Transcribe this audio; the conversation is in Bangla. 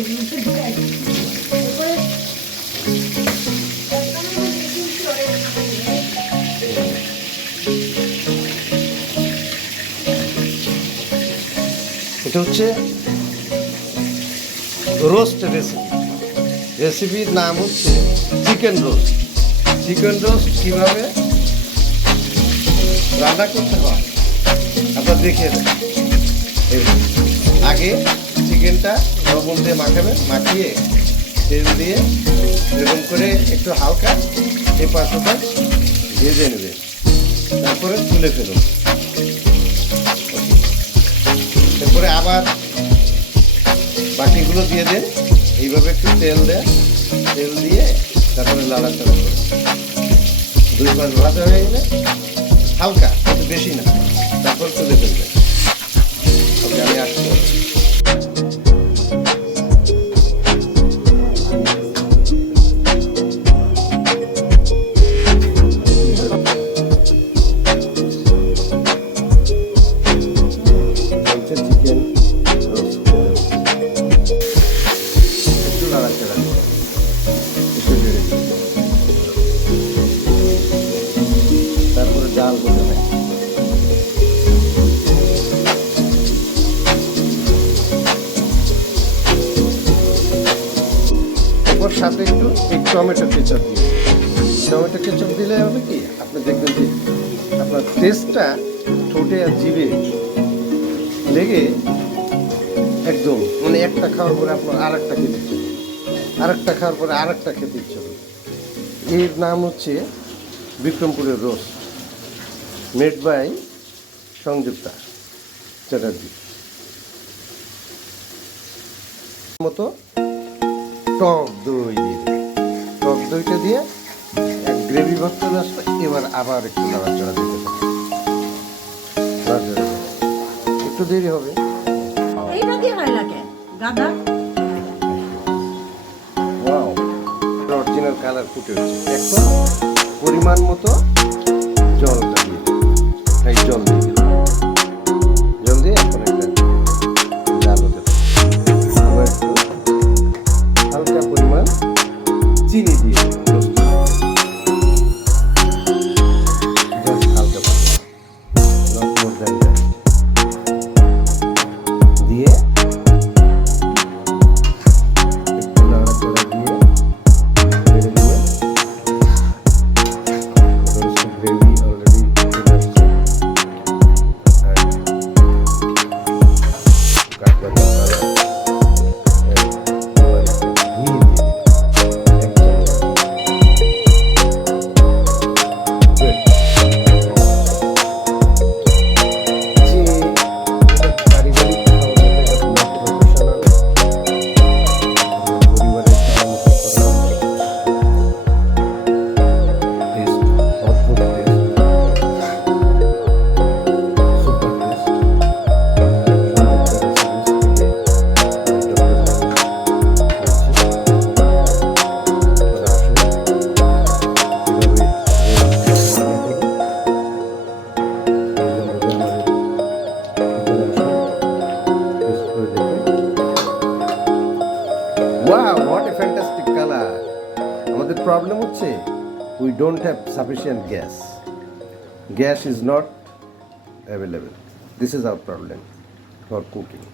এটা হচ্ছে রোস্ট রেসিপির নাম হচ্ছে চিকেন রোস্ট। চিকেন রোস্ট কীভাবে রান্না করতে হয় আপনারা দেখে নেন। আগে চিকেনটা লবণ দিয়ে মাখাবেন, মাখিয়ে তেল দিয়ে এরকম করে একটু হালকা এপাশ ওপাশ ভেজে নেবে, তারপরে তুলে ফেলুন। তারপরে আবার বাকিগুলো দিয়ে দেন, এইভাবে একটু তেল দেন, তেল দিয়ে তারপরে লাড়াচাড়া করে 2 পাশ ভাজা হয়ে গেলে হালকা, একটু বেশি না, তারপর তুলে ফেলবেন। ওকে, আমি আসতে তারপরে ডাল বলে হয়। এরপর সাথে একটু টমেটো কেচাপ দিন। টমেটো কেচাপ দিলে হবে কি, আপনি দেখবেন যে আপনার টেস্টটা ঠোঁটে আর জিভে লেগে একদম মানে একটা খাওয়ার পরে আপনার আর একটা খেতে ইচ্ছে হবে, আর একটা খাওয়ার পরে আর একটা খেতে ইচ্ছে হবে। এর নাম হচ্ছে বিক্রমপুরের roast, made by Sanjukta Chatterjee. মতো টক দই দিয়ে, টক দইটা দিয়ে এক গ্রেভি ভাব চলে আসবে। এবার আবার একটু নাড়াচাড়া দিতে হবে, একটু দেরি হবে। অরিজিনাল কালার ফুটে হচ্ছে। এখন পরিমাণ মতো জলটা দিয়ে, এই জল দিয়ে দিলাম। জল দিয়ে এখন একটা ডাল হতে পারে। আবার একটু হালকা পরিমাণ চিনি দিয়ে হালকা দিয়ে Wow, what a fantastic color! আমাদের প্রবলেম হচ্ছে we don't have sufficient gas. Gas is not available. This is our problem for cooking.